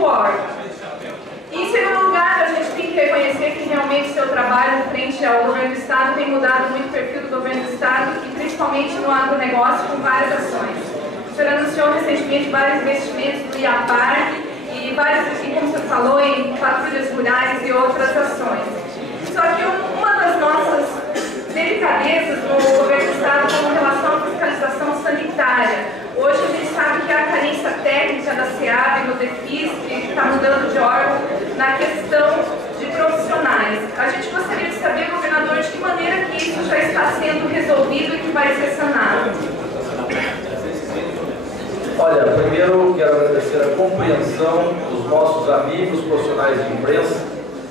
o órgão. Em segundo lugar, a gente tem que reconhecer que realmente seu trabalho frente ao governo do Estado tem mudado muito o perfil do governo do Estado e principalmente no agronegócio com várias ações. O senhor anunciou recentemente vários investimentos do IAPAR e vários, como o senhor falou, em patrulhas rurais e outras ações. Só que uma das nossas delicadezas no governo do Estado com relação à fiscalização sanitária. Hoje a gente sabe que há carência técnica da SEAB, no DEFIS, que está mudando de órgão na questão de profissionais. A gente gostaria de saber, governador, de que maneira que isso já está sendo resolvido e que vai ser sanado. Olha, primeiro quero agradecer a compreensão dos nossos amigos profissionais de imprensa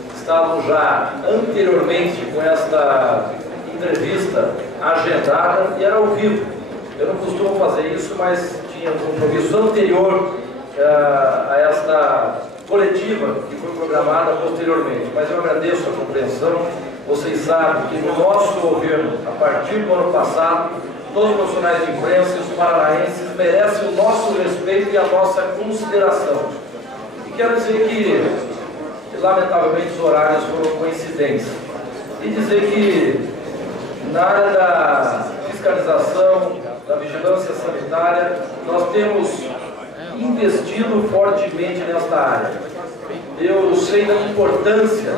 que estavam já anteriormente com esta entrevista agendada e era ao vivo. Eu não costumo fazer isso, mas tinha um compromisso anterior a esta coletiva que foi programada posteriormente. Mas eu agradeço a compreensão. Vocês sabem que no nosso governo, a partir do ano passado, todos os profissionais de imprensa e os paranaenses merecem o nosso respeito e a nossa consideração. E quero dizer que, lamentavelmente, os horários foram coincidência. E dizer que na área da fiscalização, da vigilância sanitária, nós temos investido fortemente nesta área. Eu sei da importância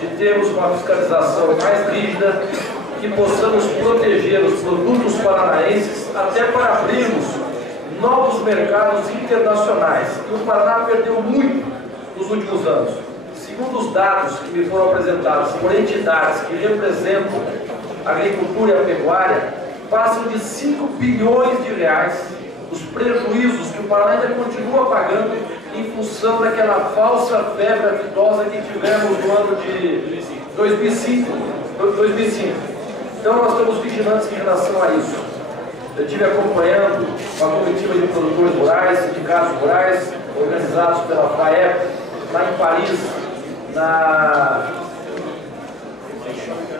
de termos uma fiscalização mais rígida, que possamos proteger os produtos paranaenses até para abrirmos novos mercados internacionais. E o Paraná perdeu muito nos últimos anos. Segundo os dados que me foram apresentados por entidades que representam a agricultura e a pecuária, passam de 5 bilhões de reais os prejuízos que o Paraná ainda continua pagando em função daquela falsa febre aftosa que tivemos no ano de 2005. Então nós estamos vigilantes em relação a isso. Eu estive acompanhando uma comitiva de produtores rurais, sindicatos rurais, organizados pela FAEP, lá em Paris, na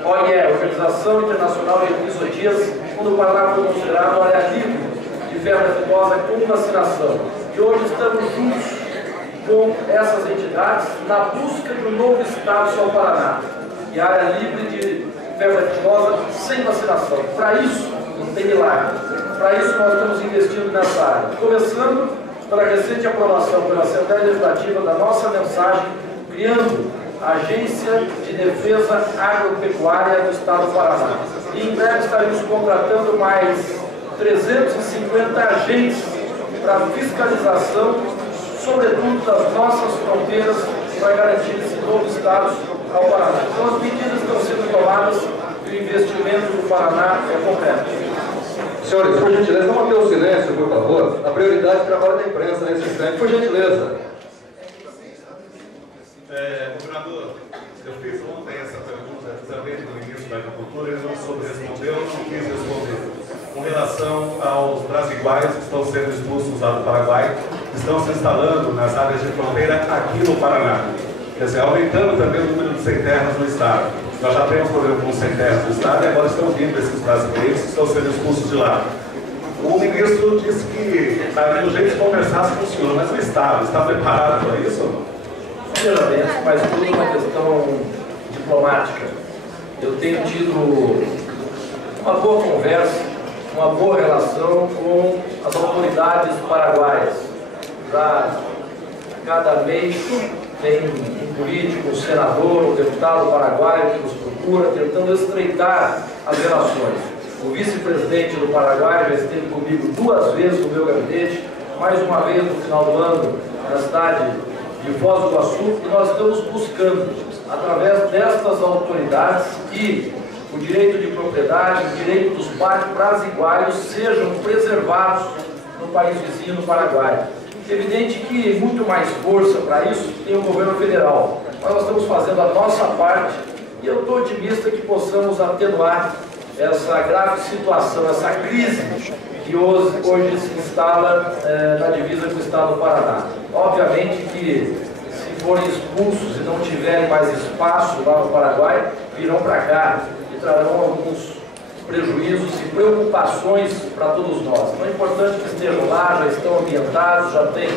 OIE, Organização Internacional de Epizootias, quando o Paraná foi considerado área livre de febre aftosa com vacinação. E hoje estamos juntos com essas entidades na busca de um novo estado só o Paraná, e área livre de febre aftosa sem vacinação. Para isso, não tem milagre. Para isso nós estamos investindo nessa área. Começando pela recente aprovação pela Assembleia Legislativa da nossa mensagem, criando a Agência de Defesa Agropecuária do Estado do Paraná. E em breve estaremos contratando mais 350 agentes para fiscalização, sobretudo das nossas fronteiras, para garantir esse novo estado ao Paraná. Então as medidas estão sendo tomadas e o investimento do Paraná é concreto. Senhores, por gentileza, não manter o silêncio, por favor. A prioridade do trabalho da imprensa nesse instante, por gentileza. Governador, eu fiz ontem essa pergunta também do ministro da Agricultura, ele não soube responder, eu não quis responder. Com relação aos brasiguaios que estão sendo expulsos lá do Paraguai, que estão se instalando nas áreas de fronteira aqui no Paraná. Quer dizer, aumentando também o número de sem-terras no estado. Nós já temos problema com sem-terras no estado e agora estão vindo esses brasileiros que estão sendo expulsos de lá. O ministro disse que no jeito de conversar se funciona, mas o estado está preparado para isso ou não? Primeiramente, mas tudo uma questão diplomática. Eu tenho tido uma boa conversa, uma boa relação com as autoridades paraguaias. Já cada mês tem um político, um senador, um deputado paraguaio que nos procura, tentando estreitar as relações. O vice-presidente do Paraguai já esteve comigo 2 vezes no meu gabinete, mais uma vez no final do ano, na cidade de Foz do Iguaçu, e nós estamos buscando, através destas autoridades, que o direito de propriedade, o direito dos brasiguaios sejam preservados no país vizinho, no Paraguai. É evidente que muito mais força para isso tem o governo federal, mas nós estamos fazendo a nossa parte e eu estou otimista que possamos atenuar essa grave situação, essa crise que hoje se instala na divisa com o estado do Paraná. Obviamente que se forem expulsos e não tiverem mais espaço lá no Paraguai, virão para cá e trarão alguns prejuízos e preocupações para todos nós. Então é importante que estejam lá, já estão ambientados, já têm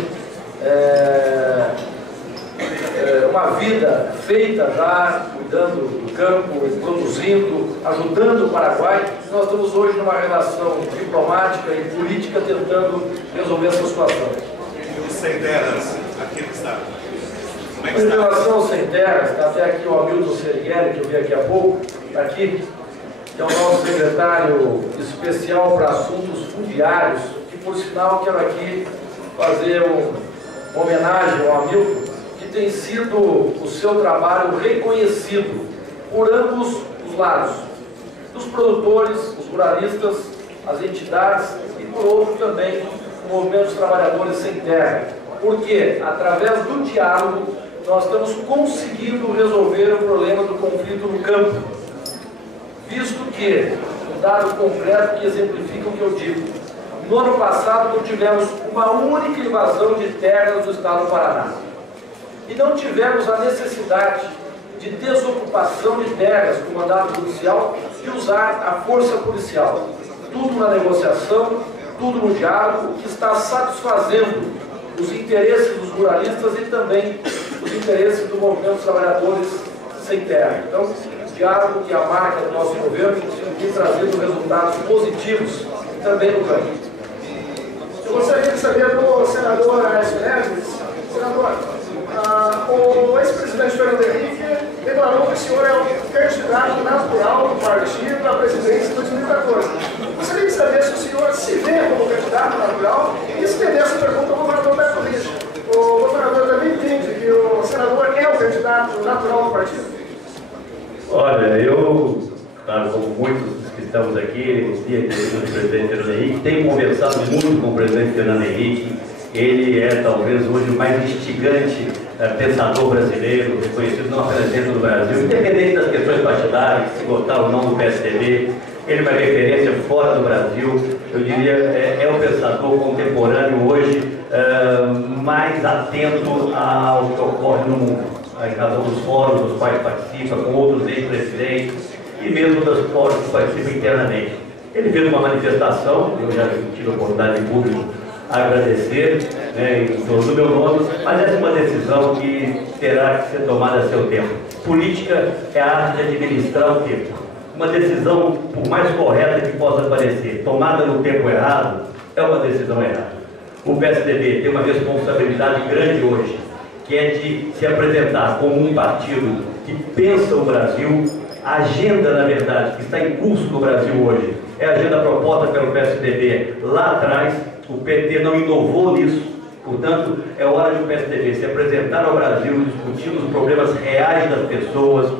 uma vida feita já, cuidando do campo, produzindo, ajudando o Paraguai. Nós estamos hoje numa relação diplomática e política tentando resolver essa situação. E os sem terras aqui no estado? Como é que Em está? relação aos sem terras, está até aqui o Hamilton Sergueri, que eu vi aqui há pouco, está aqui, que é o nosso secretário especial para assuntos fundiários, que por sinal quero aqui fazer uma homenagem ao Hamilton, que tem sido o seu trabalho reconhecido por ambos os lados, dos produtores, os ruralistas, as entidades e por outro também o movimento dos trabalhadores sem terra, porque através do diálogo nós estamos conseguindo resolver o problema do conflito no campo, visto que, um dado concreto que exemplifica o que eu digo, no ano passado não tivemos uma única invasão de terras do estado do Paraná. E não tivemos a necessidade de desocupação de terras com mandato judicial e usar a força policial. Tudo na negociação, tudo no diálogo, que está satisfazendo os interesses dos ruralistas e também os interesses do movimento dos trabalhadores sem terra. Então, o diálogo, que é a marca do nosso governo, tem trazido resultados positivos também no campo. Eu gostaria de saber do senador Aécio Neves. Senador, o ex-presidente Fernando Henrique declarou que o senhor é o candidato natural do partido à presidência em 2014. Gostaria de saber se o senhor se vê como candidato natural e estender essa pergunta ao governador Beto Richa. O governador também entende que o senador é o candidato natural do partido? Olha, eu, claro, como muitos que estamos aqui, o dia do presidente Fernando Henrique, tenho conversado muito com o presidente Fernando Henrique. Ele é talvez hoje o mais instigante pensador brasileiro, reconhecido não apenas dentro do Brasil, independente das questões partidárias, se votar ou não no PSDB. Ele é uma referência fora do Brasil, eu diria, é o pensador contemporâneo hoje mais atento ao que ocorre no mundo, em razão dos fóruns dos quais participa, com outros ex-presidentes e mesmo dos fóruns que participam internamente. Ele fez uma manifestação, eu já tive a oportunidade de público agradecer, em torno do meu nome, mas essa é uma decisão que terá que ser tomada a seu tempo. Política é a arte de administrar o tempo. Uma decisão, por mais correta que possa parecer, tomada no tempo errado, é uma decisão errada. O PSDB tem uma responsabilidade grande hoje, que é de se apresentar como um partido que pensa o Brasil. A agenda, na verdade, que está em curso no Brasil hoje, é a agenda proposta pelo PSDB lá atrás. O PT não inovou nisso, portanto, é hora de o PSDB se apresentar ao Brasil, discutindo os problemas reais das pessoas,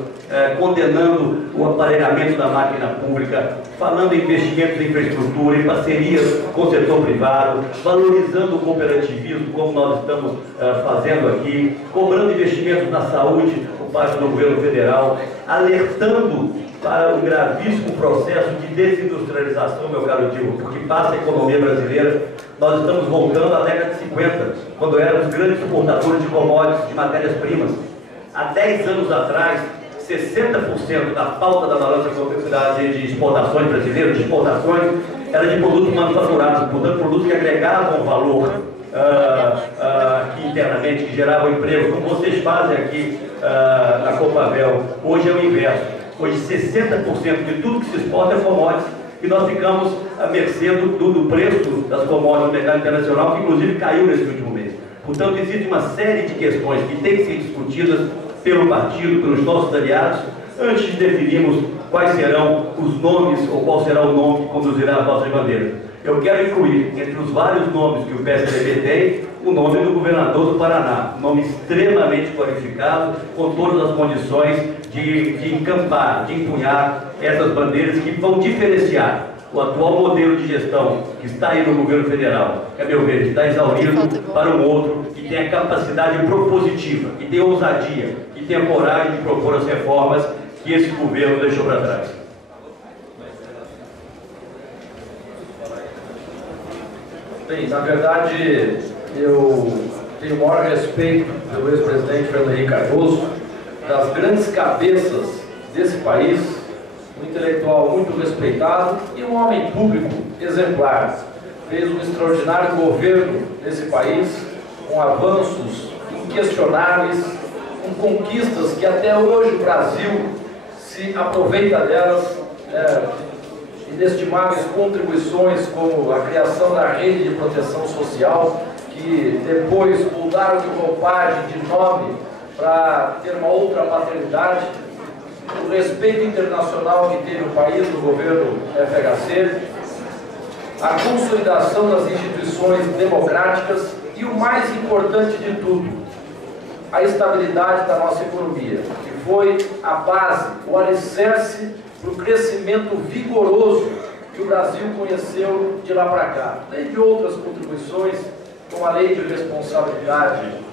condenando o aparelhamento da máquina pública, falando em investimentos em infraestrutura, em parcerias com o setor privado, valorizando o cooperativismo, como nós estamos fazendo aqui, cobrando investimentos na saúde por parte do governo federal, alertando para o gravíssimo processo de desindustrialização, meu caro Dilma, porque passa a economia brasileira. Nós estamos voltando à década de 50, quando éramos grandes exportadores de commodities, de matérias-primas. Há 10 anos atrás, 60% da pauta da balança de exportações brasileiras, de exportações, era de produtos manufaturados, portanto, produtos que agregavam valor aqui internamente, que geravam emprego, como vocês fazem aqui na Copavel. Hoje é o inverso. Hoje 60% de tudo que se exporta é commodities, e nós ficamos à mercê do preço das commodities no mercado internacional, que inclusive caiu nesse último mês. Portanto, existe uma série de questões que têm que ser discutidas pelo partido, pelos nossos aliados, antes de definirmos quais serão os nomes, ou qual será o nome que conduzirá as nossas bandeiras. Eu quero incluir, entre os vários nomes que o PSDB tem, o nome do governador do Paraná, um nome extremamente qualificado, com todas as condições de encampar, de empunhar essas bandeiras que vão diferenciar o atual modelo de gestão que está aí no governo federal, que a meu ver está exaurido, para um outro que tem a capacidade propositiva, que tem ousadia, que tem a coragem de propor as reformas que esse governo deixou para trás. Bem, na verdade, eu tenho o maior respeito pelo ex-presidente Fernando Henrique Cardoso, das grandes cabeças desse país, um intelectual muito respeitado e um homem público exemplar. Fez um extraordinário governo nesse país, com avanços inquestionáveis, com conquistas que até hoje o Brasil se aproveita delas, inestimáveis contribuições como a criação da rede de proteção social, que depois mudaram de roupagem, de nome, para ter uma outra paternidade, o respeito internacional que teve o país no governo FHC, a consolidação das instituições democráticas e o mais importante de tudo, a estabilidade da nossa economia, que foi a base, o alicerce para o crescimento vigoroso que o Brasil conheceu de lá para cá. Além de outras contribuições, como a Lei de Responsabilidade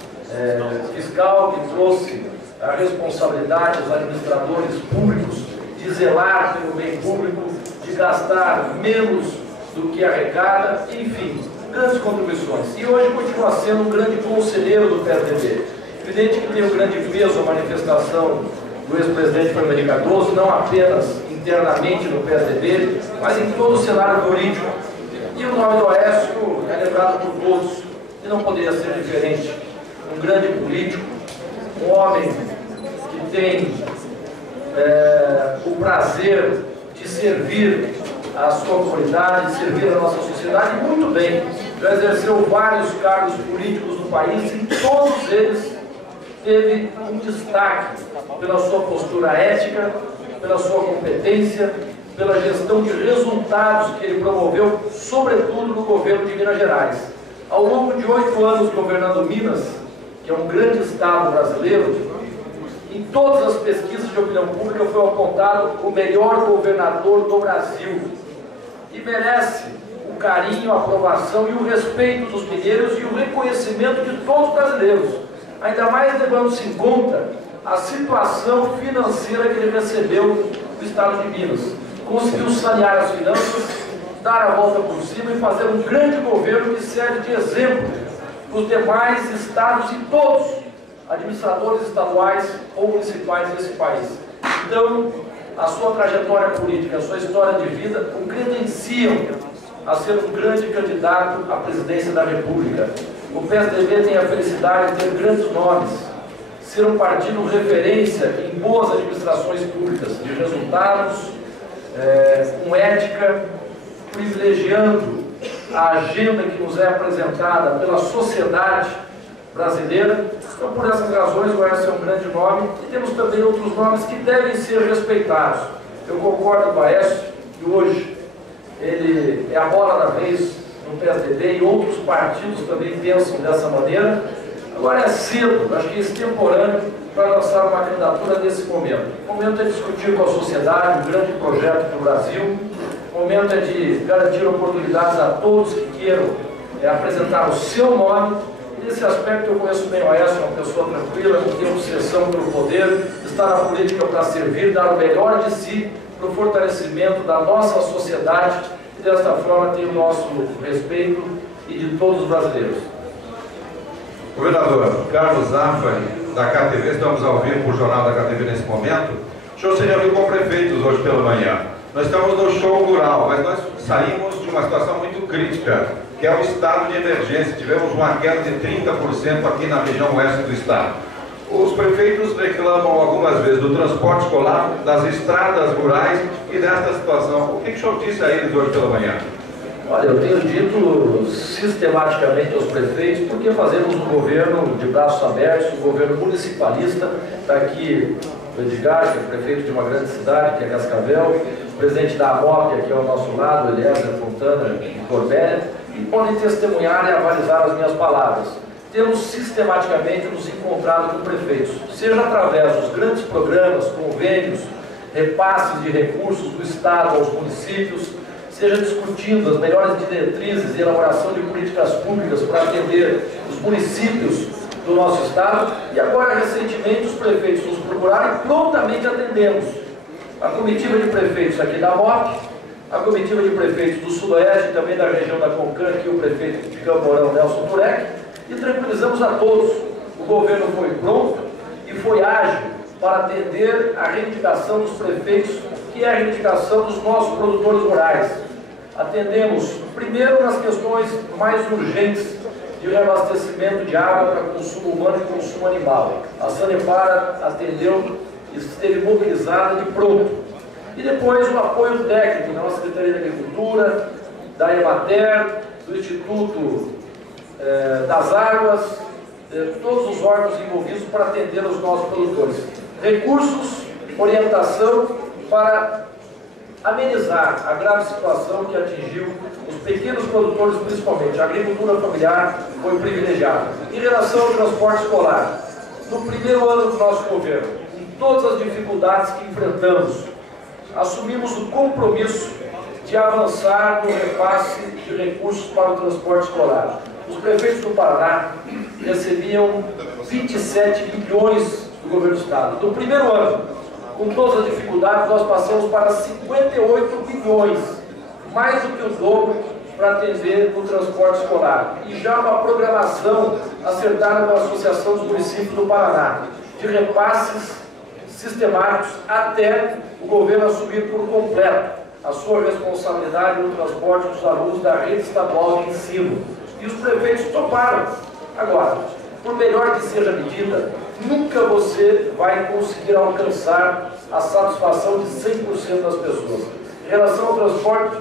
Fiscal, que trouxe a responsabilidade dos administradores públicos de zelar pelo bem público, de gastar menos do que arrecada, enfim, grandes contribuições. E hoje continua sendo um grande conselheiro do PSDB. Evidente que tem um grande peso a manifestação do ex-presidente Fernando Henrique Cardoso, não apenas internamente no PSDB, mas em todo o cenário jurídico. E o nome do Aécio é lembrado por todos, e não poderia ser diferente. Um grande político, um homem que tem o prazer de servir a sua comunidade, de servir a nossa sociedade, e muito bem. Já exerceu vários cargos políticos no país, e todos eles teve um destaque pela sua postura ética, pela sua competência, pela gestão de resultados que ele promoveu, sobretudo no governo de Minas Gerais. Ao longo de 8 anos governando Minas, que é um grande estado brasileiro, em todas as pesquisas de opinião pública foi apontado o melhor governador do Brasil. E merece o carinho, a aprovação e o respeito dos mineiros e o reconhecimento de todos os brasileiros. Ainda mais levando-se em conta a situação financeira que ele recebeu do estado de Minas. Conseguiu sanear as finanças, dar a volta por cima e fazer um grande governo que serve de exemplo para os demais estados e todos administradores estaduais ou municipais desse país. Então, a sua trajetória política, a sua história de vida o credenciam a ser um grande candidato à presidência da República. O PSDB tem a felicidade de ter grandes nomes, ser um partido referência em boas administrações públicas, de resultados, com ética, privilegiando a agenda que nos é apresentada pela sociedade brasileira. Então, por essas razões, o Aécio é um grande nome, e temos também outros nomes que devem ser respeitados. Eu concordo com o Aécio, que hoje ele é a bola da vez no PSDB, e outros partidos também pensam dessa maneira. Agora é cedo, acho que é extemporâneo para lançar uma candidatura nesse momento. O momento é discutir com a sociedade um grande projeto para o Brasil, o momento é de garantir oportunidades a todos que queiram apresentar o seu nome. Nesse aspecto eu conheço bem o Aécio, uma pessoa tranquila, não tem obsessão pelo poder, está na política para servir, dar o melhor de si para o fortalecimento da nossa sociedade, e desta forma tem o nosso respeito e de todos os brasileiros. Governador Carlos Zafari, da KTV, estamos ao vivo para o Jornal da KTV nesse momento. O senhor se reuniu com prefeitos hoje pela manhã. Nós estamos no show rural, mas nós saímos de uma situação muito crítica, que é o estado de emergência. Tivemos uma queda de 30% aqui na região oeste do estado. Os prefeitos reclamam algumas vezes do transporte escolar, das estradas rurais e desta situação. O que o senhor disse a eles hoje pela manhã? Olha, eu tenho dito sistematicamente aos prefeitos, porque fazemos um governo de braços abertos, um governo municipalista. Está aqui o Edgar, que é prefeito de uma grande cidade, que é Cascavel, o presidente da AMOP aqui ao nosso lado, Eliezer Fontana, de Corbélia, e podem testemunhar e avalizar as minhas palavras. Temos sistematicamente nos encontrado com prefeitos, seja através dos grandes programas, convênios, repasses de recursos do Estado aos municípios, seja discutindo as melhores diretrizes e elaboração de políticas públicas para atender os municípios do nosso Estado. E agora, recentemente, os prefeitos nos procuraram e prontamente atendemos. A comitiva de prefeitos aqui da MOP, a comitiva de prefeitos do Sudoeste, também da região da Concan, aqui o prefeito de Campo Mourão, Nelson Turek, e tranquilizamos a todos. O governo foi pronto e foi ágil para atender a reivindicação dos prefeitos, que é a reivindicação dos nossos produtores rurais. Atendemos, primeiro, nas questões mais urgentes, de reabastecimento de água para consumo humano e consumo animal. A Sanepar atendeu e esteve mobilizada de pronto. E depois o apoio técnico da nossa Secretaria de Agricultura, da Emater, do Instituto das Águas, todos os órgãos envolvidos para atender os nossos produtores. Recursos, orientação para amenizar a grave situação que atingiu os pequenos produtores, principalmente. A agricultura familiar foi privilegiada. Em relação ao transporte escolar, no primeiro ano do nosso governo, com todas as dificuldades que enfrentamos, assumimos o compromisso de avançar no repasse de recursos para o transporte escolar. Os prefeitos do Paraná recebiam 27 milhões do governo do Estado. No primeiro ano, com todas as dificuldades, nós passamos para 58 milhões, mais do que o dobro para atender o transporte escolar. E já uma programação acertada pela Associação dos Municípios do Paraná, de repasses sistemáticos até o governo assumir por completo a sua responsabilidade no transporte dos alunos da rede estadual de ensino. E os prefeitos toparam. Agora, por melhor que seja a medida, nunca você vai conseguir alcançar a satisfação de 100% das pessoas. Em relação ao transporte,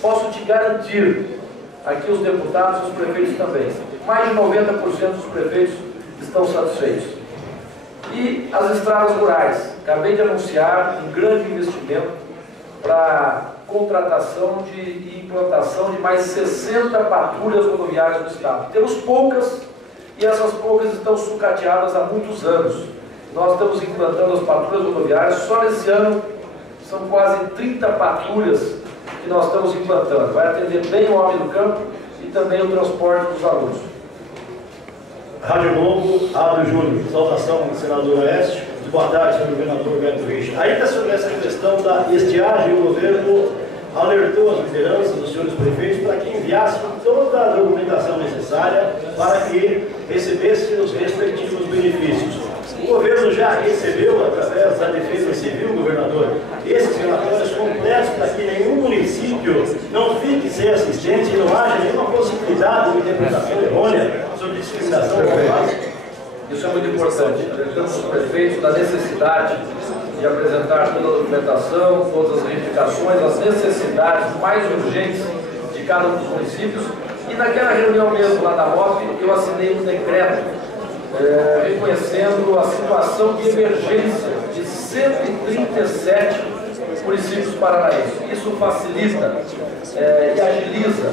posso te garantir, aqui os deputados e os prefeitos também, mais de 90% dos prefeitos estão satisfeitos. E as estradas rurais, acabei de anunciar um grande investimento para contratação e implantação de mais 60 patrulhas rodoviárias do Estado. Temos poucas, e essas poucas estão sucateadas há muitos anos. Nós estamos implantando as patrulhas rodoviárias, só nesse ano são quase 30 patrulhas que nós estamos implantando. Vai atender bem o homem do campo e também o transporte dos alunos. Rádio Globo, Áureo Júnior. Saudação, senador Aécio. Boa tarde, senhor governador Beto Richa. Ainda sobre essa questão da estiagem, o governo alertou as lideranças dos senhores prefeitos para que enviassem toda a documentação necessária para que recebessem os respectivos benefícios. O governo já recebeu, através da Defesa Civil, governador, esses relatórios completos para que nenhum município não fique sem assistente e não haja nenhuma possibilidade de interpretação errônea sobre discriminação por raça. Isso é muito importante. Alertamos os prefeitos da necessidade de apresentar toda a documentação, todas as verificações, as necessidades mais urgentes de cada um dos municípios. E naquela reunião mesmo lá da MOP, eu assinei um decreto reconhecendo a situação de emergência de 137 municípios paranaenses. Isso facilita e agiliza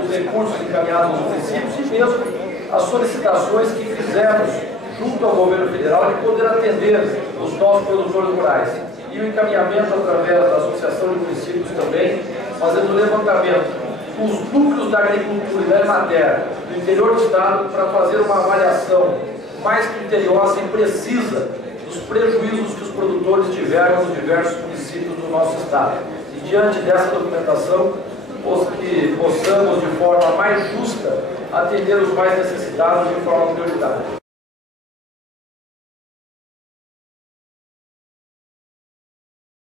os recursos encaminhados aos municípios e mesmo as solicitações que fizemos junto ao governo federal de poder atender os nossos produtores rurais. E o encaminhamento através da Associação de Municípios também, fazendo levantamento dos núcleos da agricultura e da Emater do interior do estado para fazer uma avaliação mais criteriosa e precisa dos prejuízos que os produtores tiveram nos diversos municípios do nosso estado. E diante dessa documentação, que possamos de forma mais justa atender os mais necessitados de forma prioritária.